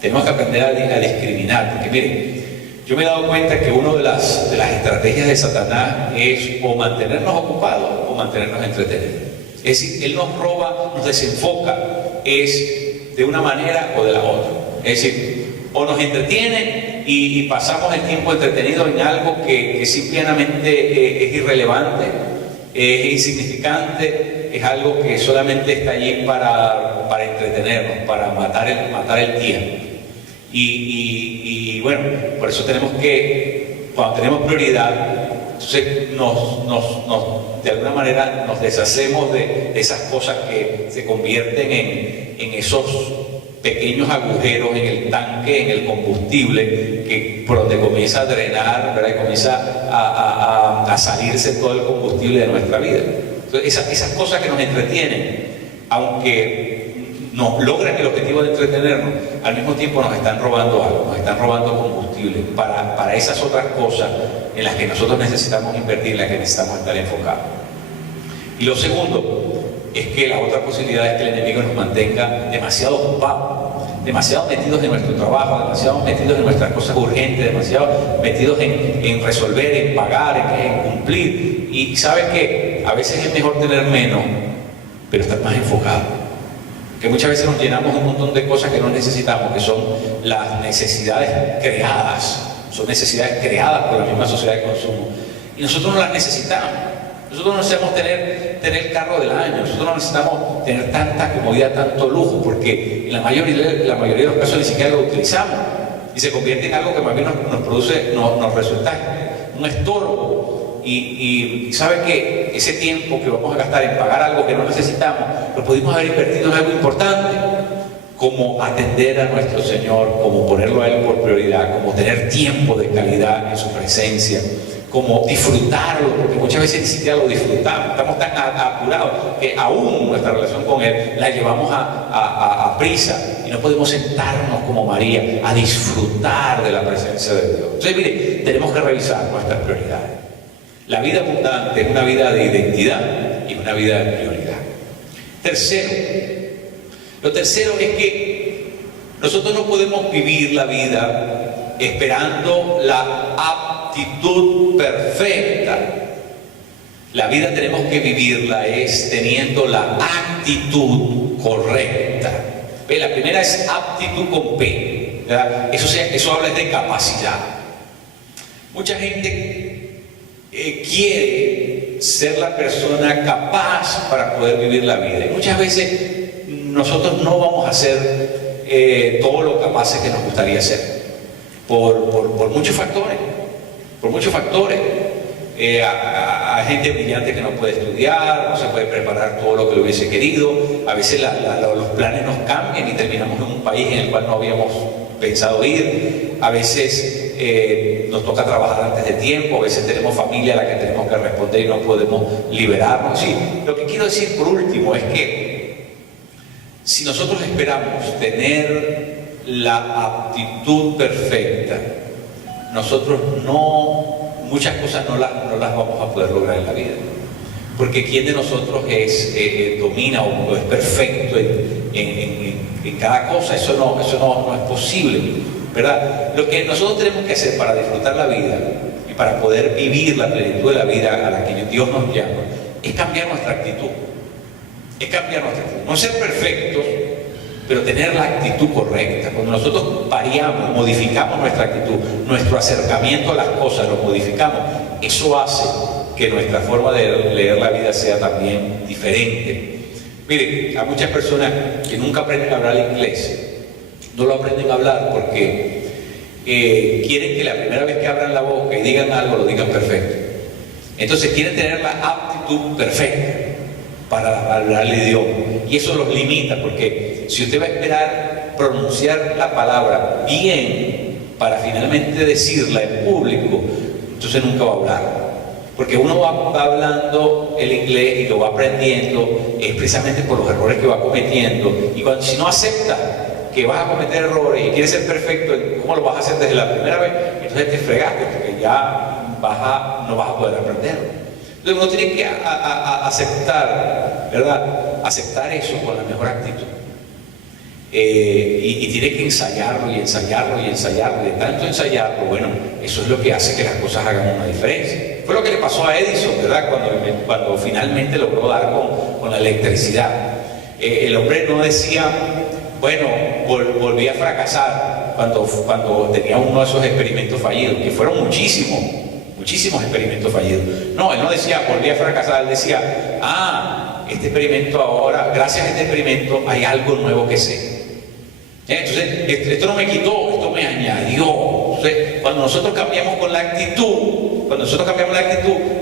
Tenemos que aprender a discriminar, porque miren, yo me he dado cuenta que una de las estrategias de Satanás es o mantenernos ocupados o mantenernos entretenidos. Es decir, él nos roba, nos desenfoca, es de una manera o de la otra. Es decir, o nos entretiene y pasamos el tiempo entretenidos en algo que simplemente es irrelevante, es insignificante, es algo que solamente está allí para entretenernos, para matar el tiempo. Y bueno, por eso tenemos que, cuando tenemos prioridad, entonces de alguna manera nos deshacemos de esas cosas que se convierten en esos pequeños agujeros en el tanque, en el combustible, que por donde comienza a drenar, ¿verdad?, y comienza a salirse todo el combustible de nuestra vida. Entonces, esas cosas que nos entretienen, aunque nos logran el objetivo de entretenernos, al mismo tiempo nos están robando algo, nos están robando combustible para esas otras cosas en las que nosotros necesitamos invertir, en las que necesitamos estar enfocados. Y lo segundo es que la otra posibilidad es que el enemigo nos mantenga demasiado ocupados, demasiado metidos en nuestro trabajo, demasiado metidos en nuestras cosas urgentes, demasiado metidos en resolver, en pagar, en cumplir. Y ¿sabes qué? A veces es mejor tener menos, pero estar más enfocado. Porque muchas veces nos llenamos de un montón de cosas que no necesitamos, que son las necesidades creadas. Son necesidades creadas por la misma sociedad de consumo. Y nosotros no las necesitamos. Nosotros no necesitamos tener el carro del año. Nosotros no necesitamos tener tanta comodidad, tanto lujo, porque en la mayoría de los casos ni siquiera lo utilizamos. Y se convierte en algo que más bien nos resulta un estorbo. Y sabe que ese tiempo que vamos a gastar en pagar algo que no necesitamos, lo pudimos haber invertido en algo importante, como atender a nuestro Señor, como ponerlo a Él por prioridad, como tener tiempo de calidad en su presencia, como disfrutarlo, porque muchas veces ni siquiera lo disfrutamos, estamos tan apurados que aún nuestra relación con Él la llevamos a prisa y no podemos sentarnos como María a disfrutar de la presencia de Dios. Entonces, mire, tenemos que revisar nuestras prioridades. La vida abundante es una vida de identidad y una vida de prioridad. Lo tercero es que nosotros no podemos vivir la vida esperando la aptitud perfecta. La vida tenemos que vivirla teniendo la actitud correcta. ¿Ve? La primera es aptitud con P, ¿verdad? Eso habla de capacidad. Mucha gente quiere ser la persona capaz para poder vivir la vida. Y muchas veces nosotros no vamos a ser todo lo capaces que nos gustaría ser, por muchos factores. Hay gente brillante que no puede estudiar, no se puede preparar todo lo que lo hubiese querido. A veces los planes nos cambian y terminamos en un país en el cual no habíamos pensado ir. A veces nos toca trabajar antes de tiempo, a veces tenemos familia a la que tenemos que responder y no podemos liberarnos. Sí, lo que quiero decir por último es que si nosotros esperamos tener la aptitud perfecta, nosotros muchas cosas no las vamos a poder lograr en la vida. Porque ¿quién de nosotros domina o es perfecto en cada cosa? Eso no es posible, ¿verdad? Lo que nosotros tenemos que hacer para disfrutar la vida y para poder vivir la plenitud de la vida a la que Dios nos llama es cambiar nuestra actitud. No ser perfectos, pero tener la actitud correcta. Cuando nosotros variamos, modificamos nuestra actitud, nuestro acercamiento a las cosas, lo modificamos, eso hace que nuestra forma de leer la vida sea también diferente. Mire, hay muchas personas que nunca aprenden a hablar inglés. No lo aprenden a hablar porque quieren que la primera vez que abran la boca y digan algo, lo digan perfecto. Entonces quieren tener la aptitud perfecta para hablar el idioma. Y eso los limita, porque si usted va a esperar pronunciar la palabra bien para finalmente decirla en público, entonces nunca va a hablar. Porque uno va hablando el inglés y lo va aprendiendo precisamente por los errores que va cometiendo. Y si no acepta que vas a cometer errores y quieres ser perfecto, ¿cómo lo vas a hacer desde la primera vez? Entonces te fregaste, porque ya no vas a poder aprender. Entonces uno tiene que aceptar, ¿verdad? Aceptar eso con la mejor actitud. Y tiene que ensayarlo y ensayarlo y ensayarlo. Y de tanto ensayarlo, bueno, eso es lo que hace que las cosas hagan una diferencia. Fue lo que le pasó a Edison, ¿verdad? Cuando finalmente logró dar con la electricidad. El hombre no decía, bueno, volví a fracasar cuando tenía uno de esos experimentos fallidos, que fueron muchísimos experimentos fallidos. No, él no decía, volví a fracasar, él decía, este experimento ahora, gracias a este experimento hay algo nuevo que sé. Entonces, esto no me quitó, esto me añadió. Entonces, cuando nosotros cambiamos la actitud,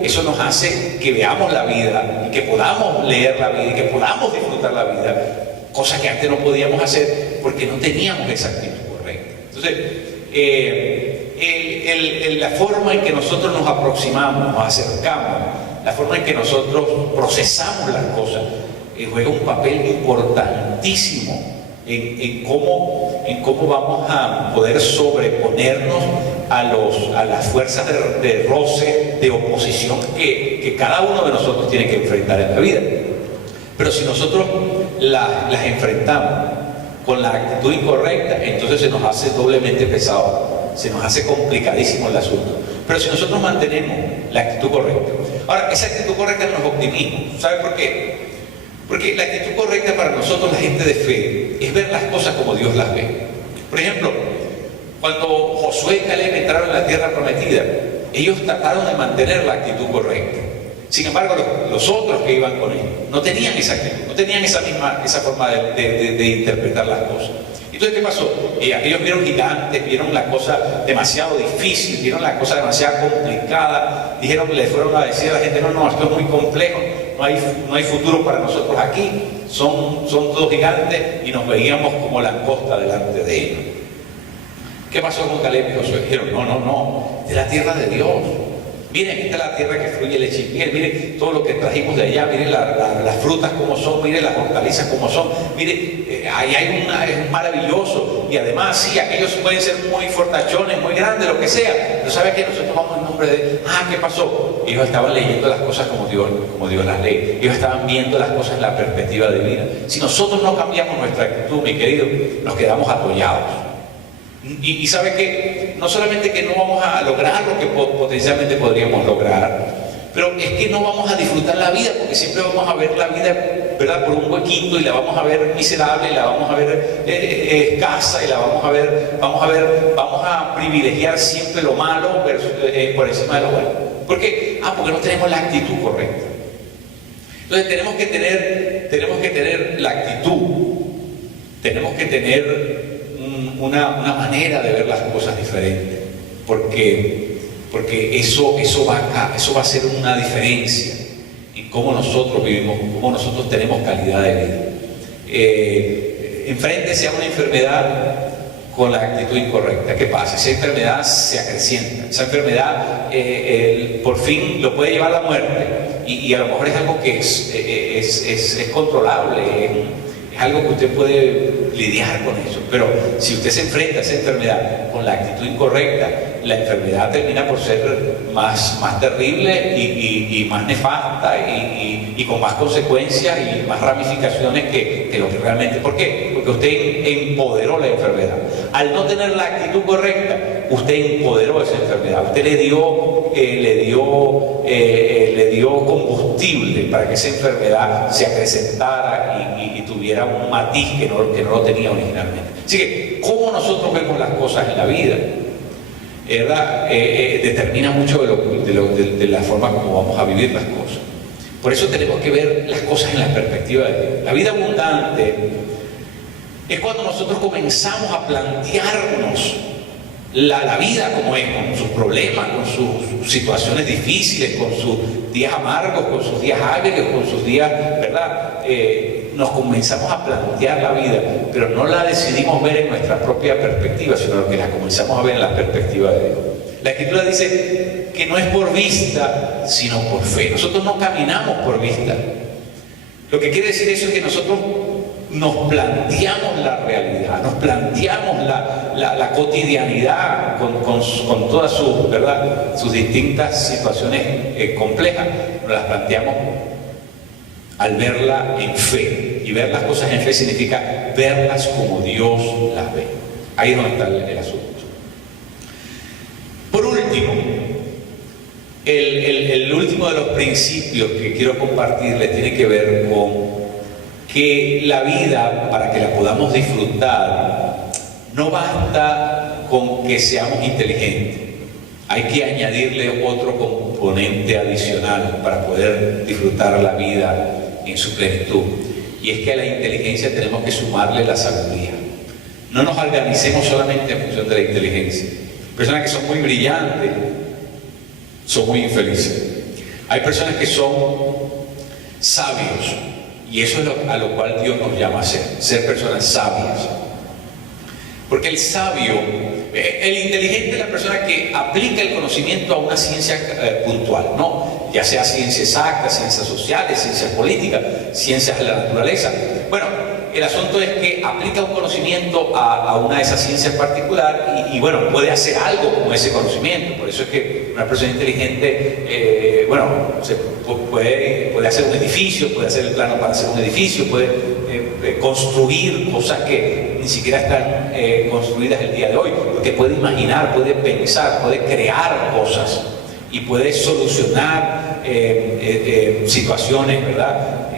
eso nos hace que veamos la vida y que podamos leer la vida y que podamos disfrutar la vida, cosa que antes no podíamos hacer porque no teníamos esa actitud correcta. Entonces, la forma en que nosotros nos aproximamos, nos acercamos, la forma en que nosotros procesamos las cosas, juega un papel importantísimo en cómo vamos a poder sobreponernos a las fuerzas de roce, de oposición que cada uno de nosotros tiene que enfrentar en la vida. Pero si nosotros las enfrentamos con la actitud incorrecta, entonces se nos hace doblemente pesado, se nos hace complicadísimo el asunto. Pero si nosotros mantenemos la actitud correcta, ahora esa actitud correcta no es optimismo. ¿Sabe por qué? Porque la actitud correcta para nosotros, la gente de fe, es ver las cosas como Dios las ve. Por ejemplo, cuando Josué y Caleb entraron en la tierra prometida, ellos trataron de mantener la actitud correcta. Sin embargo, los otros que iban con ellos no tenían esa actitud, no tenían esa forma de interpretar las cosas. Entonces, ¿qué pasó? Ellos vieron gigantes, vieron la cosa demasiado difícil, vieron la cosa demasiado complicada, le fueron a decir a la gente, no, esto es muy complejo, no hay futuro para nosotros aquí, son todos gigantes, y nos veíamos como langosta delante de ellos. ¿Qué pasó con Caleb y Josué? Dijeron, no, de la tierra de Dios. Miren, esta es la tierra que fluye leche y miel, miren todo lo que trajimos de allá, miren las frutas como son, miren las hortalizas como son, miren, ahí es maravilloso, y además sí, aquellos pueden ser muy fortachones, muy grandes, lo que sea, pero ¿sabe qué? Nosotros vamos en nombre de, ¿qué pasó? Ellos estaban leyendo las cosas como Dios las lee, ellos estaban viendo las cosas en la perspectiva divina. Si nosotros no cambiamos nuestra actitud, mi querido, nos quedamos apoyados. Y sabe que no solamente que no vamos a lograr lo que potencialmente podríamos lograr, pero es que no vamos a disfrutar la vida, porque siempre vamos a ver la vida, ¿verdad?, por un huequito, y la vamos a ver miserable, y la vamos a ver escasa, y la vamos a privilegiar siempre lo malo por encima de lo bueno. ¿Por qué? Porque no tenemos la actitud correcta. Entonces tenemos que tener la actitud, tenemos que tener una manera de ver las cosas diferente, porque eso va a ser una diferencia en cómo nosotros vivimos, cómo nosotros tenemos calidad de vida. Enfréntese a una enfermedad con la actitud incorrecta. ¿Qué pasa? Esa enfermedad se acrecienta, esa enfermedad por fin lo puede llevar a la muerte, y a lo mejor es algo que es controlable, es algo que usted puede lidiar con eso, pero si usted se enfrenta a esa enfermedad con la actitud incorrecta, la enfermedad termina por ser más terrible y más nefasta y con más consecuencias y más ramificaciones que lo que realmente. ¿Por qué? Porque usted empoderó la enfermedad. Al no tener la actitud correcta, usted empoderó esa enfermedad, usted le dio combustible para que esa enfermedad se acrecentara y tuviera un matiz que no lo tenía originalmente. Así que, cómo nosotros vemos las cosas en la vida, ¿verdad?, determina mucho de la forma como vamos a vivir las cosas. Por eso tenemos que ver las cosas en la perspectiva de Dios. La vida abundante es cuando nosotros comenzamos a plantearnos la vida como es, con sus problemas, con sus situaciones difíciles, con sus días amargos, con sus días agrios, con sus días, ¿verdad? Nos comenzamos a plantear la vida, pero no la decidimos ver en nuestra propia perspectiva, sino que la comenzamos a ver en la perspectiva de Dios. La Escritura dice que no es por vista, sino por fe. Nosotros no caminamos por vista. Lo que quiere decir eso es que nosotros nos planteamos la realidad, nos planteamos la cotidianidad con todas sus, ¿verdad?, sus distintas situaciones complejas. Nos las planteamos al verla en fe. Y ver las cosas en fe significa verlas como Dios las ve. Ahí es donde está el asunto. Por último, el último de los principios que quiero compartirles tiene que ver con que la vida, para que la podamos disfrutar, no basta con que seamos inteligentes. Hay que añadirle otro componente adicional para poder disfrutar la vida en su plenitud. Y es que a la inteligencia tenemos que sumarle la sabiduría. No nos organicemos solamente en función de la inteligencia. Personas que son muy brillantes son muy infelices. Hay personas que son sabios, y eso es a lo cual Dios nos llama a ser personas sabias. Porque el sabio, el inteligente es la persona que aplica el conocimiento a una ciencia puntual, ¿no? Ya sea ciencias exactas, ciencias sociales, ciencias políticas, ciencias de la naturaleza. Bueno, el asunto es que aplica un conocimiento a una de esas ciencias particular y bueno, puede hacer algo con ese conocimiento. Por eso es que una persona inteligente, puede hacer un edificio, puede hacer el plano para hacer un edificio, puede construir cosas que ni siquiera están construidas el día de hoy, porque puede imaginar, puede pensar, puede crear cosas y puede solucionar situaciones, ¿verdad?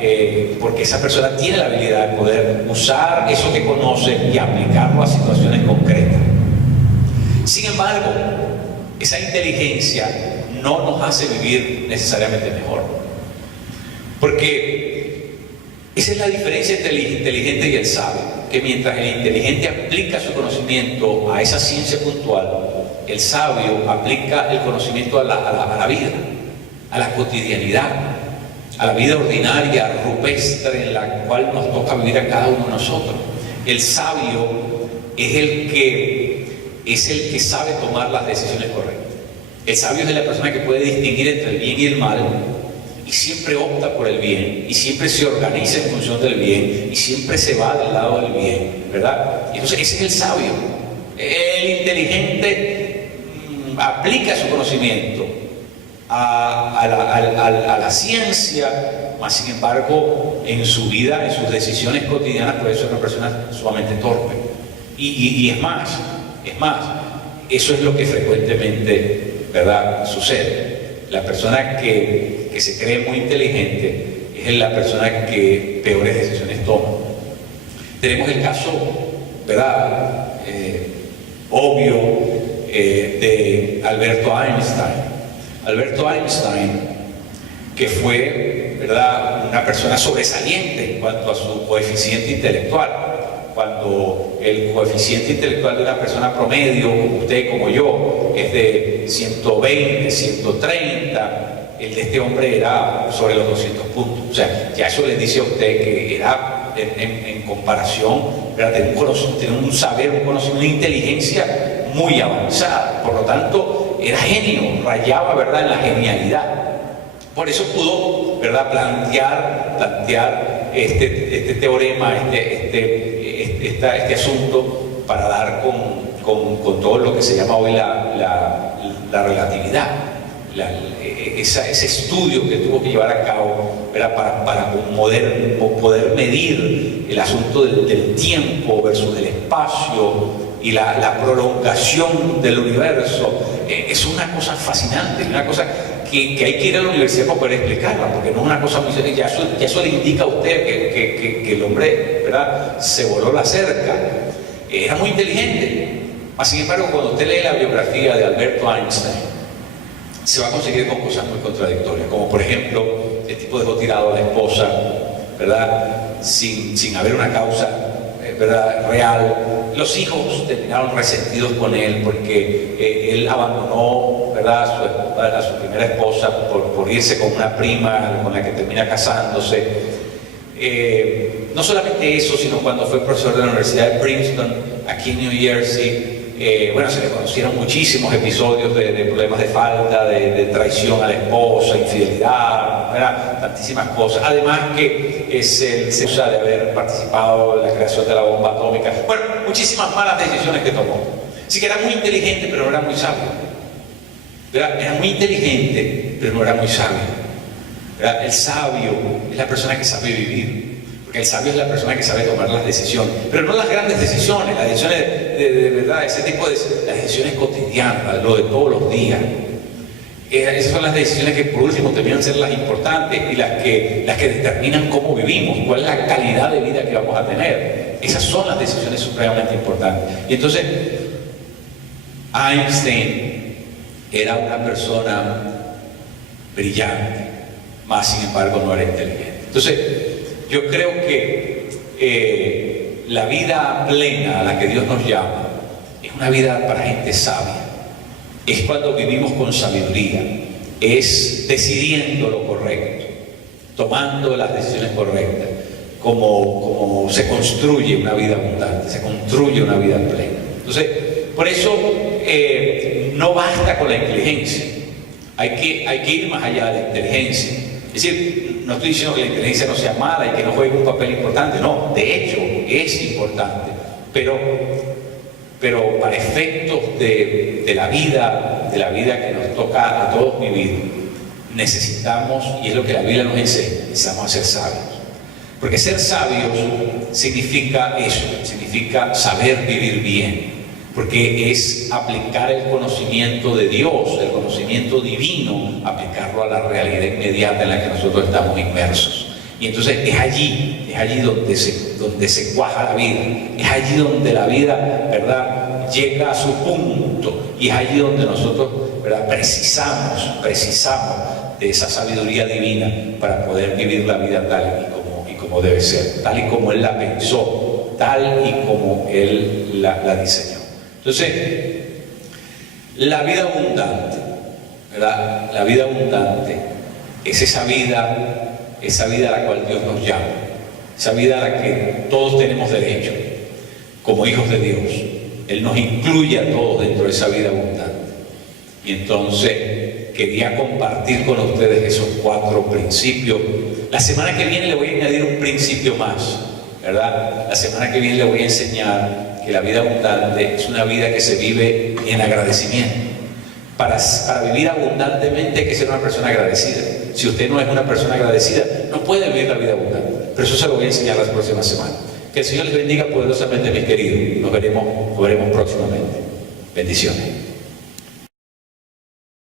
Porque esa persona tiene la habilidad de poder usar eso que conoce y aplicarlo a situaciones concretas. Sin embargo, esa inteligencia no nos hace vivir necesariamente mejor. Porque esa es la diferencia entre el inteligente y el sabio, que mientras el inteligente aplica su conocimiento a esa ciencia puntual, el sabio aplica el conocimiento a la vida, a la cotidianidad, a la vida ordinaria, rupestre, en la cual nos toca vivir a cada uno de nosotros. El sabio es el que sabe tomar las decisiones correctas. El sabio es la persona que puede distinguir entre el bien y el mal, y siempre opta por el bien, y siempre se organiza en función del bien, y siempre se va del lado del bien, ¿verdad? Y entonces ese es el sabio. El inteligente aplica su conocimiento a la ciencia, mas sin embargo en su vida, en sus decisiones cotidianas, puede ser una persona sumamente torpe. Y es más, eso es lo que frecuentemente, ¿verdad?, sucede. La persona que se cree muy inteligente es la persona que peores decisiones toma. Tenemos el caso, ¿verdad?, obvio, de Alberto Einstein. Alberto Einstein, que fue, ¿verdad?, una persona sobresaliente en cuanto a su coeficiente intelectual. Cuando el coeficiente intelectual de una persona promedio, como usted, como yo, es de 120, 130, el de este hombre era sobre los 200 puntos. O sea, ya eso le dice a usted que era, en comparación, tenía un saber, un conocimiento, una inteligencia muy avanzada. Por lo tanto, era genio, rayaba, ¿verdad?, en la genialidad. Por eso pudo, ¿verdad?, plantear este teorema, este asunto, para dar con todo lo que se llama hoy la relatividad. Ese estudio que tuvo que llevar a cabo, ¿verdad?, para poder medir el asunto del tiempo versus del espacio y la prolongación del universo. Es una cosa fascinante, una cosa que hay que ir a la universidad para poder explicarla, porque no es una cosa muy sencilla. Ya eso le indica a usted que el hombre, ¿verdad?, se voló la cerca. Era muy inteligente. Sin embargo, cuando usted lee la biografía de Alberto Einstein, se va a conseguir con cosas muy contradictorias, como por ejemplo, el tipo dejó tirado a la esposa, ¿verdad?, sin haber una causa, ¿verdad?, real. Los hijos terminaron resentidos con él porque él abandonó, ¿verdad?, a su primera esposa por irse con una prima con la que termina casándose. No solamente eso, sino cuando fue profesor de la Universidad de Princeton, aquí en New Jersey, se le conocieron muchísimos episodios de problemas de falta, de traición a la esposa, infidelidad, ¿verdad?, tantísimas cosas. Además que se acusa de haber participado en la creación de la bomba atómica. Bueno, muchísimas malas decisiones que tomó. Así que era muy inteligente, pero no era muy sabio, ¿verdad? Era muy inteligente, pero no era muy sabio, ¿verdad? El sabio es la persona que sabe vivir. Porque el sabio es la persona que sabe tomar las decisiones, pero no las grandes decisiones, las decisiones de verdad, ese tipo de las decisiones cotidianas, lo de todos los días. Esas son las decisiones que por último terminan ser las importantes y las que determinan cómo vivimos, cuál es la calidad de vida que vamos a tener. Esas son las decisiones supremamente importantes. Y entonces, Einstein era una persona brillante, mas sin embargo no era inteligente. Entonces, yo creo que la vida plena a la que Dios nos llama es una vida para gente sabia. Es cuando vivimos con sabiduría, es decidiendo lo correcto, tomando las decisiones correctas, como se construye una vida abundante, se construye una vida plena. Entonces, por eso no basta con la inteligencia, hay que ir más allá de la inteligencia. Es decir, no estoy diciendo que la inteligencia no sea mala y que no juegue un papel importante, no, de hecho es importante, pero para efectos de la vida que nos toca a todos vivir, necesitamos, y es lo que la Biblia nos enseña, necesitamos ser sabios. Porque ser sabios significa eso, significa saber vivir bien, porque es aplicar el conocimiento de Dios, el conocimiento divino, aplicarlo a la realidad inmediata en la que nosotros estamos inmersos. Y entonces es allí donde se cuaja la vida, es allí donde la vida, ¿verdad?, llega a su punto, y es allí donde nosotros, ¿verdad?, precisamos de esa sabiduría divina para poder vivir la vida tal y como debe ser, tal y como Él la pensó, tal y como Él la diseñó. Entonces, la vida abundante, ¿verdad?, la vida abundante es esa vida a la cual Dios nos llama, esa vida a la que todos tenemos derecho como hijos de Dios. Él nos incluye a todos dentro de esa vida abundante. Y entonces quería compartir con ustedes esos 4 principios. La semana que viene le voy a añadir un principio más, ¿verdad? La semana que viene le voy a enseñar que la vida abundante es una vida que se vive en agradecimiento. Para vivir abundantemente hay que ser una persona agradecida. Si usted no es una persona agradecida, no puede vivir la vida abundante. Pero eso se lo voy a enseñar la próxima semana. Que el Señor les bendiga poderosamente, mis queridos. Nos veremos próximamente. Bendiciones.